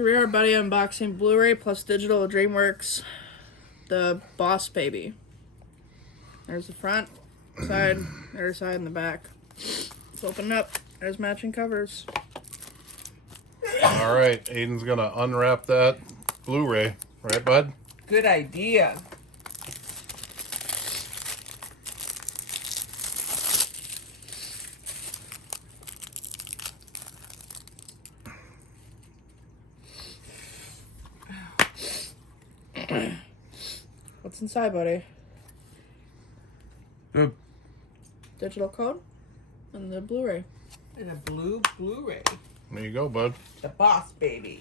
Here we are, buddy, unboxing Blu-ray plus digital DreamWorks, the Boss Baby. There's the front, side, there's side, and the back. Let's open it up. There's matching covers. All right, Aiden's gonna unwrap that Blu-ray, right, bud? Good idea. What's inside, buddy? Good. Digital code and the Blu-ray. And a blue Blu-ray. There you go, bud. The Boss Baby.